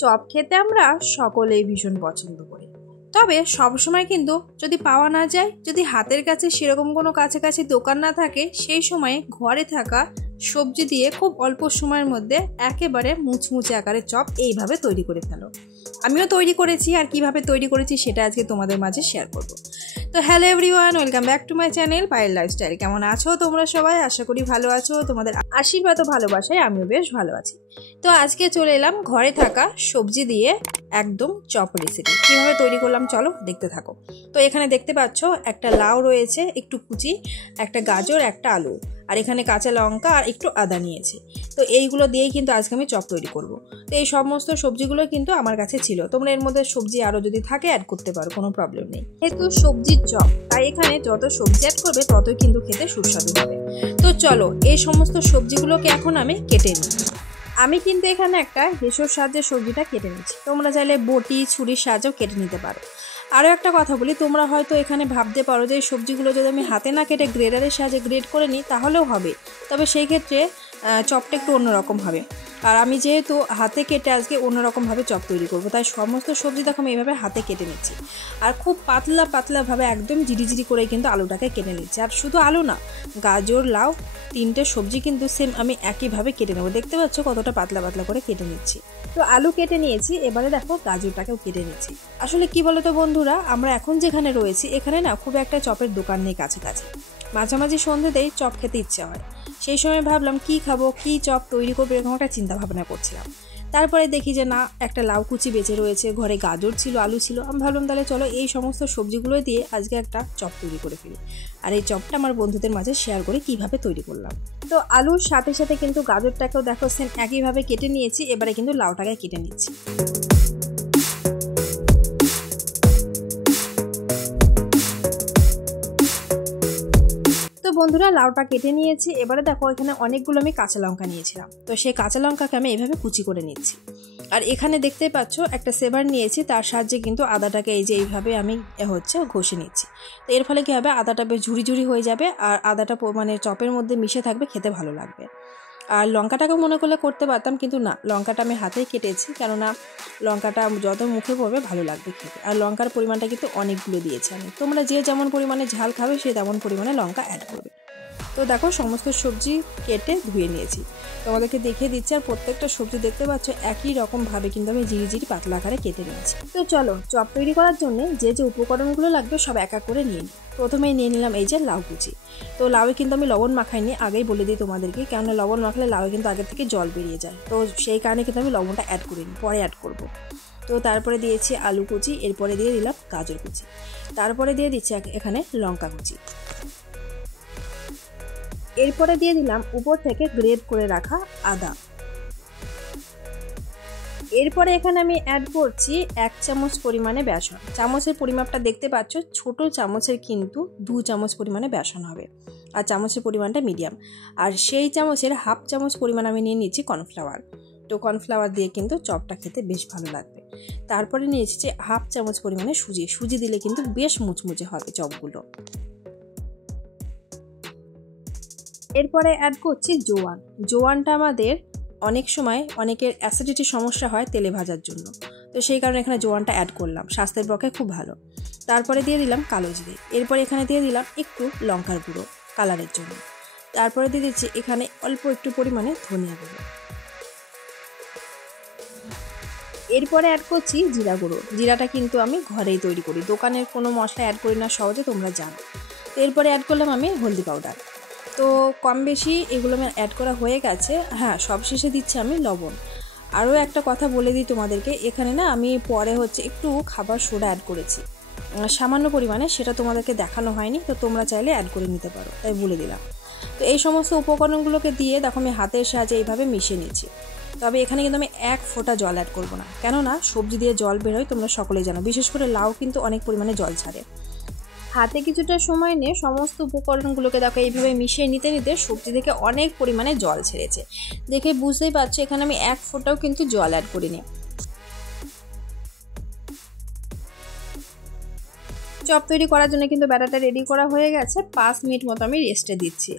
Chop খেতে আমরা সকলেই ভীষণ পছন্দ করি, তবে সবসময় কিন্তু যদি পাওয়া না যায়, যদি হাতের কাছে সেরকম কোনো কাছাকাছি দোকান না থাকে, সেই সময়ে ঘরে থাকা সবজি দিয়ে খুব অল্প সময়ের মধ্যে একেবারে মুচমুচে আকারে চপ এইভাবে তৈরি করে ফেলো। আমিও তৈরি করেছি, আর কিভাবে তৈরি করেছি সেটা আজকে তোমাদের মাঝে শেয়ার করব। তো hello everyone, welcome back to my channel Payel lifestyle. কেমন আছো তোমরা সবাই? আশা করি ভালো আছো। তোমাদের আশীর্বাদ ও ভালোবাসায় আমিও বেশ ভালো আছি। তো আজকে চলে এলাম ঘরে থাকা সবজি দিয়ে একদম চপ রেসিপি। কীভাবে তৈরি করলাম চলো দেখতে থাকো। তো এখানে দেখতে পাচ্ছ একটা লাউ রয়েছে, একটু কুচি, একটা গাজর, একটা আলু, আর এখানে কাঁচা লঙ্কা আর একটু আদা নিয়েছি। তো এইগুলো দিয়েই কিন্তু আজকে আমি চপ তৈরি করব। তো এই সমস্ত সবজিগুলো কিন্তু আমার কাছে ছিল। তোমরা এর মধ্যে সবজি আরও যদি থাকে অ্যাড করতে পারো, কোনো প্রবলেম নেই। যেহেতু সবজির চপ, তাই এখানে যত সবজি অ্যাড করবে ততই কিন্তু খেতে সুস্বাদু হবে। তো চলো এই সমস্ত সবজিগুলোকে এখন আমি কেটে নিই। আমি কিন্তু এখানে একটা হেঁসোর সাহায্যে সবজিটা কেটে নিচ্ছি। তোমরা চাইলে বটি ছুরির সাহায্যেও কেটে নিতে পারো। আরও একটা কথা বলি, তোমরা হয়তো এখানে ভাবতে পারো যে এই সবজিগুলো যদি আমি হাতে না কেটে গ্রেডারের সাহায্যে গ্রেড করে নিই তাহলেও হবে, তবে সেই ক্ষেত্রে চপটা একটু অন্যরকম হবে। আর আমি যেহেতু হাতে কেটে আজকে অন্যরকমভাবে চপ তৈরি করব, তাই সমস্ত সবজি দেখো আমি এইভাবে হাতে কেটে নিচ্ছি। আর খুব পাতলা পাতলাভাবে একদম জিরি করে কিন্তু আলুটাকে কেটে নিচ্ছি। আর শুধু আলু না, গাজর, লাউ, তিনটে সবজি কিন্তু সেম আমি একইভাবে কেটে নেবো। দেখতে পাচ্ছ কতটা পাতলা পাতলা করে কেটে নিচ্ছি। তো আলু কেটে নিয়েছি, এবারে দেখো গাজরটাকেও কেটে নিচ্ছি। আসলে কি বলতো বন্ধুরা, আমরা এখন যেখানে রয়েছি এখানে না খুব একটা চপের দোকান নেই কাছাকাছি। মাঝামাঝি সন্ধ্যেতেই চপ খেতে ইচ্ছে হয়। সেই সময় ভাবলাম কি খাবো, কি চপ তৈরি করবো, এরকম একটা চিন্তা ভাবনা করছিলাম। তারপরে দেখি যে না, একটা লাউ কুচি বেঁচে রয়েছে, ঘরে গাজর ছিল, আলু ছিল। আমি ভাবলাম তাহলে চলো এই সমস্ত সবজিগুলো দিয়ে আজকে একটা চপ তৈরি করে ফেলি। আর এই চপটা আমার বন্ধুদের মাঝে শেয়ার করে কিভাবে তৈরি করলাম। তো আলুর সাথে সাথে কিন্তু গাজরটাকেও দেখো সেম একইভাবে কেটে নিয়েছি। এবারে কিন্তু লাউটাকে কেটে নিচ্ছি। তো বন্ধুরা লাউটা কেটে নিয়েছি। এবারে দেখো এখানে অনেকগুলো আমি কাঁচা লঙ্কা নিয়েছিলাম, তো সেই কাঁচা লঙ্কাকে আমি এভাবে কুচি করে নিচ্ছি। আর এখানে দেখতেই পাচ্ছ একটা সেবার নিয়েছি, তার সাহায্যে কিন্তু আদাটাকে এই যে এইভাবে আমি ঘষে নিচ্ছি। তো এর ফলে কী হবে, আদাটা বেশ ঝুড়ি হয়ে যাবে, আর আদাটা মানে চপের মধ্যে মিশে থাকবে, খেতে ভালো লাগবে। আর লঙ্কাটাকে মনে করলে করতে পারতাম, কিন্তু না, লঙ্কাটা আমি হাতেই কেটেছি, কেননা লঙ্কাটা যত মুখে পড়বে ভালো লাগবে খেতে। আর লঙ্কার পরিমাণটা কিন্তু অনেকগুলো দিয়েছি আমি। তোমরা যে যেমন পরিমাণে ঝাল খাবে সে তেমন পরিমাণে লঙ্কা অ্যাড করবে। তো দেখো সমস্ত সবজি কেটে ধুয়ে নিয়েছি, তোমাদেরকে দেখিয়ে দিচ্ছি। আর প্রত্যেকটা সবজি দেখতে পাচ্ছ একই রকমভাবে কিন্তু আমি জিরি পাতলা আকারে কেটে নিয়েছি। তো চলো চপ তৈরি করার জন্য যে যে উপকরণগুলো লাগবে সব এক এক করে নিয়ে নিই। প্রথমেই নিয়ে নিলাম এই যে লাউ কুচি। তো লাউয়ে কিন্তু আমি লবণ মাখাইনি, আগেই বলে দিই তোমাদেরকে, কেননা লবণ মাখলে লাউয়ে কিন্তু আগের থেকে জল বেরিয়ে যায়। তো সেই কারণে কিন্তু আমি লবণটা অ্যাড করিনি, পরে অ্যাড করব। তো তারপরে দিয়েছি আলু কুচি, এরপরে দিয়ে দিলাম গাজর কুচি, তারপরে দিয়ে দিচ্ছি এখানে লঙ্কা কুচি, এরপরে দিয়ে দিলাম উপর থেকে গ্রেড করে রাখা আদা। এরপরে এখানে আমি অ্যাড করছি 1 চামচ পরিমাণে বেসন। চামচের পরিমাপটা দেখতে পাচ্ছ, ছোট চামচের কিন্তু 2 চামচ পরিমাণে বেসন হবে, আর চামচের পরিমাণটা মিডিয়াম। আর সেই চামচের হাফ চামচ পরিমাণ আমি নিয়ে নিচ্ছি কর্নফ্লাওয়ার। তো কর্নফ্লাওয়ার দিয়ে কিন্তু চপটা খেতে বেশ ভালো লাগবে। তারপরে নিয়েছি যে হাফ চামচ পরিমাণে সুজি দিলে কিন্তু বেশ মুচমুচে হবে চপগুলো। এরপরে অ্যাড করছি জোয়ানটা আমাদের অনেক সময় অনেকের অ্যাসিডিটির সমস্যা হয় তেলে ভাজার জন্য, তো সেই কারণে এখানে জোয়ানটা অ্যাড করলাম, স্বাস্থ্যের পক্ষে খুব ভালো। তারপরে দিয়ে দিলাম কালো জিরে, এরপরে এখানে দিয়ে দিলাম একটু লঙ্কার গুঁড়ো কালারের জন্য, তারপরে দিয়ে দিচ্ছি এখানে অল্প একটু পরিমাণে ধনিয়া গুঁড়ো, এরপরে অ্যাড করছি জিরা গুঁড়ো। জিরাটা কিন্তু আমি ঘরেই তৈরি করি, দোকানের কোনো মশলা অ্যাড করি না সহজে, তোমরা জানো। তো এরপরে অ্যাড করলাম আমি হলদি পাউডার। তো কম বেশি এগুলো আমার অ্যাড করা হয়ে গেছে। হ্যাঁ, সবশেষে দিচ্ছি আমি লবণ। আরও একটা কথা বলে দিই তোমাদেরকে, এখানে না আমি পরে একটু খাবার সোডা অ্যাড করেছি সামান্য পরিমাণে, সেটা তোমাদেরকে দেখানো হয়নি, তো তোমরা চাইলে অ্যাড করে নিতে পারো, তাই বলে দিলাম। তো এই সমস্ত উপকরণগুলোকে দিয়ে দেখো আমি হাতের সাহায্যে এইভাবে মিশিয়ে নিচ্ছি। তবে এখানে কিন্তু আমি 1 ফোঁটা জল অ্যাড করবো না, কেননা সবজি দিয়ে জল বেরোয় তোমরা সকলেই জানো, বিশেষ করে লাউ কিন্তু অনেক পরিমাণে জল ছাড়ে। হাতে কিছুটা সময় নিয়ে সমস্ত উপকরণগুলোকে দেখো এইভাবে মিশিয়ে নিতে সবজি থেকে অনেক পরিমাণে জল ছেড়েছে, দেখে বুঝতেই পারছো এখানে আমি 1 ফোঁটাও কিন্তু জল অ্যাড করিনি। চপ তৈরি করার জন্য কিন্তু ব্যাটারটা রেডি করা হয়ে গেছে। 5 মিনিট মতো আমি রেস্টে দিচ্ছি।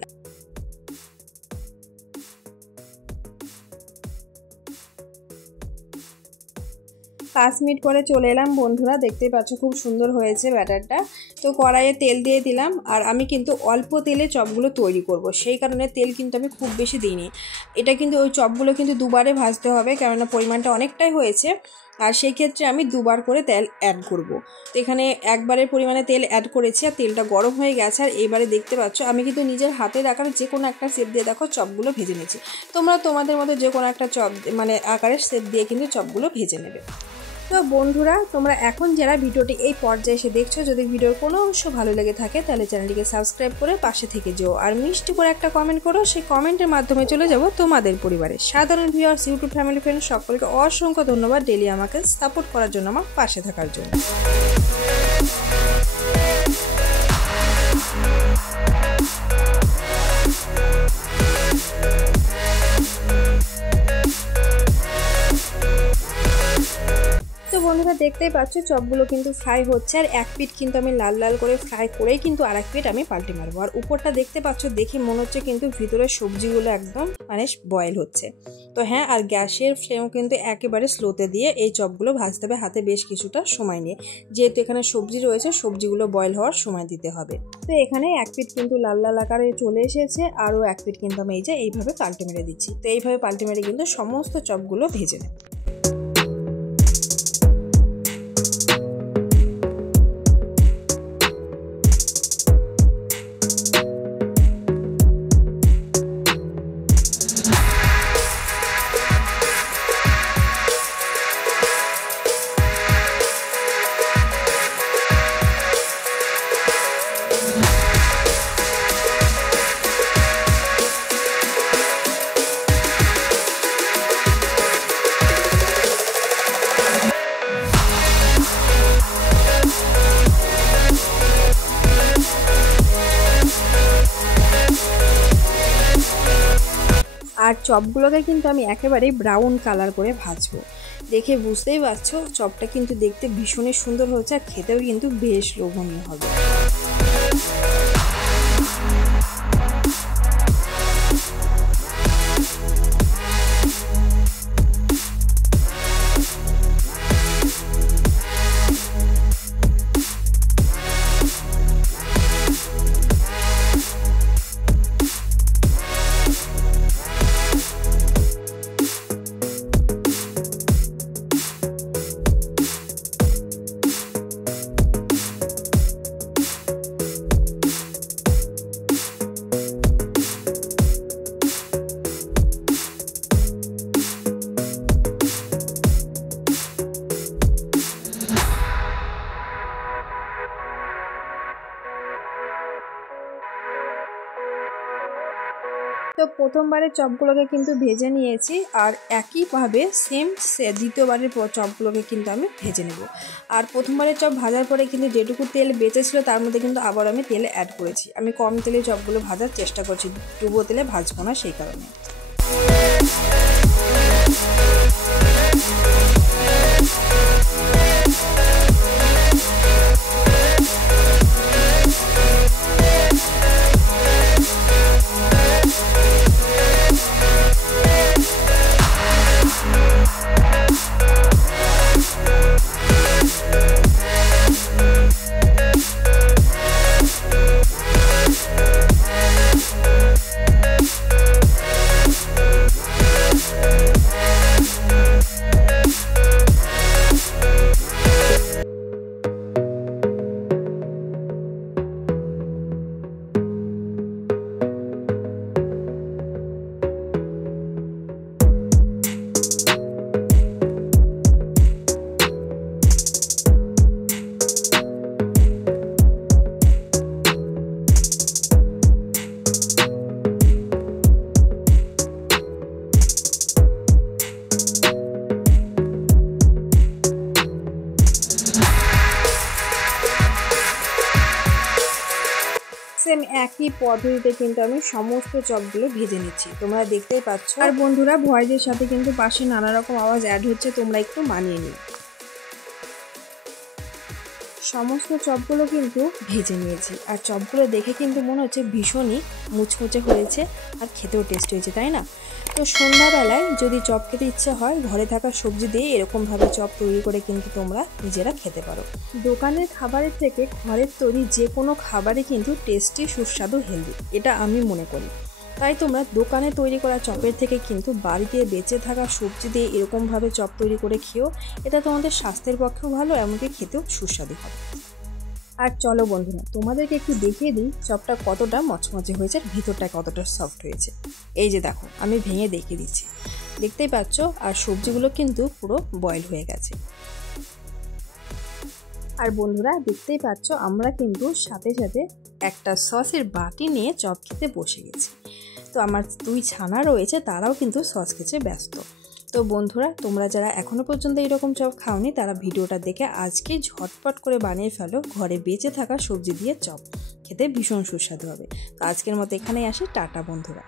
5 মিনিট পরে চলে এলাম বন্ধুরা, দেখতেই পাচ্ছ খুব সুন্দর হয়েছে ব্যাটারটা। তো কড়াইয়ে তেল দিয়ে দিলাম, আর আমি কিন্তু অল্প তেলে চপগুলো তৈরি করব, সেই কারণে তেল কিন্তু আমি খুব বেশি দিইনি। এটা কিন্তু ওই চপগুলো কিন্তু দুবারে ভাজতে হবে, কেননা পরিমাণটা অনেকটাই হয়েছে, আর সেই ক্ষেত্রে আমি দুবার করে তেল অ্যাড করব। তো এখানে একবারের পরিমাণে তেল অ্যাড করেছি, আর তেলটা গরম হয়ে গেছে। আর এইবারে দেখতে পাচ্ছ আমি কিন্তু নিজের হাতের আকার যে কোনো একটা শেপ দিয়ে দেখো চপগুলো ভেজে নিয়েছি। তোমরা তোমাদের মতো যে কোনো একটা চপ মানে আকারের শেপ দিয়ে কিন্তু চপগুলো ভেজে নেবে। তো বন্ধুরা, তোমরা এখন যারা ভিডিওটি এই পর্যায়ে এসে দেখছো, যদি ভিডিওর কোনো অংশ ভালো লেগে থাকে তাহলে চ্যানেলটিকে সাবস্ক্রাইব করে পাশে থেকে যেও, আর মিষ্টি করে একটা কমেন্ট করো। সেই কমেন্টের মাধ্যমে চলে যাব তোমাদের পরিবারে। সাধারণ ভিউয়ার্স, ইউটিউব ফ্যামিলি ফ্রেন্ড সকলকে অসংখ্য ধন্যবাদ ডেলি আমাকে সাপোর্ট করার জন্য, আমার পাশে থাকার জন্য। বন্ধুরা দেখতেই পাচ্ছ চপগুলো কিন্তু ফ্রাই হচ্ছে, আর এক পিঠ কিন্তু আমি লাল লাল করে ফ্রাই করেই কিন্তু আর এক পিঠ আমি পাল্টে মারবো। আর উপরটা দেখতে পাচ্ছ, দেখে মনে হচ্ছে কিন্তু ভিতরের সবজিগুলো একদম মানে বয়েল হচ্ছে। তো হ্যাঁ, আর গ্যাসের ফ্লেম কিন্তু একেবারে স্লোতে দিয়ে এই চপগুলো ভাজতে হবে হাতে বেশ কিছুটা সময় নিয়ে, যেহেতু এখানে সবজি রয়েছে, সবজিগুলো বয়েল হওয়ার সময় দিতে হবে। তো এখানে এক পিঠ কিন্তু লাল লাল আকারে চলে এসেছে, আরও এক পিঠ কিন্তু আমি এই যে এইভাবে পাল্টে মেরে দিচ্ছি। তো এইভাবে পাল্টে মেরে কিন্তু সমস্ত চপগুলো ভেজে নেব। আর চপগুলোকে কিন্তু আমি একেবারেই ব্রাউন কালার করে ভাজবো। দেখে বুঝতেই পারছো চপটা কিন্তু দেখতে ভীষণই সুন্দর হচ্ছে, আর খেতেও কিন্তু বেশ লোভনীয় হবে। তো প্রথমবারের চপগুলোকে কিন্তু ভেজে নিয়েছি, আর একইভাবে সেম দ্বিতীয়বারের চপগুলোকে কিন্তু আমি ভেজে নেব। আর প্রথমবারের চপ ভাজার পরে কিন্তু যেটুকু তেল বেঁচেছিল তার মধ্যে কিন্তু আবার আমি তেলে অ্যাড করেছি। আমি কম তেলে চপগুলো ভাজার চেষ্টা করছি, ডুবো তেলে ভাজবো না সেই কারণে। সেম একই পদ্ধতিতে কিন্তু আমি সমস্ত চপগুলো ভেজে নিচ্ছি, তোমরা দেখতেই পাচ্ছ। আর বন্ধুরা, ভয়েসের সাথে কিন্তু পাশে নানা রকম আওয়াজ অ্যাড হচ্ছে, তোমরা একটু মানিয়ে নিও। সমস্ত চপগুলো কিন্তু ভেজে নিয়েছি, আর চপগুলো দেখে কিন্তু মনে হচ্ছে ভীষণই মুচমুচে হয়েছে আর খেতেও টেস্টি হয়েছে, তাই না? তো সন্ধ্যাবেলায় যদি চপ খেতে ইচ্ছে হয়, ঘরে থাকা সবজি দিয়ে এরকমভাবে চপ তৈরি করে কিন্তু তোমরা নিজেরা খেতে পারো। দোকানের খাবারের থেকে ঘরের তৈরি যে কোনো খাবারই কিন্তু টেস্টি, সুস্বাদু, হেলদি, এটা আমি মনে করি। তাই তোমরা দোকানে তৈরি করা চপের থেকে কিন্তু বাড়িতে বেঁচে থাকা সবজি দিয়ে এরকমভাবে চপ তৈরি করে খেও। এটা তোমাদের স্বাস্থ্যের পক্ষেও ভালো, এমনকি খেতেও সুস্বাদু হবে। আর চলো বন্ধুরা, তোমাদেরকে একটু দেখিয়ে দিই চপটা কতটা মচমচে হয়েছে আর ভিতরটা কতটা সফট হয়েছে। এই যে দেখো, আমি ভেঙে দেখিয়ে দিচ্ছি, দেখতেই পাচ্ছ। আর সবজিগুলো কিন্তু পুরো বয়েল হয়ে গেছে। আর বন্ধুরা দেখতেই পাচ্ছ, আমরা কিন্তু সাথে সাথে একটা সসের বাটি নিয়ে চপ খেতে বসে গেছি। তো আমার 2 ছানা রয়েছে, তারাও কিন্তু সস খেতে ব্যস্ত। তো বন্ধুরা, তোমরা যারা এখনও পর্যন্ত এইরকম চপ খাওনি, তারা ভিডিওটা দেখে আজকে ঝটপট করে বানিয়ে ফেলো। ঘরে বেঁচে থাকা সবজি দিয়ে চপ খেতে ভীষণ সুস্বাদু হবে। তো আজকের মতো এখানেই আসি, টাটা বন্ধুরা।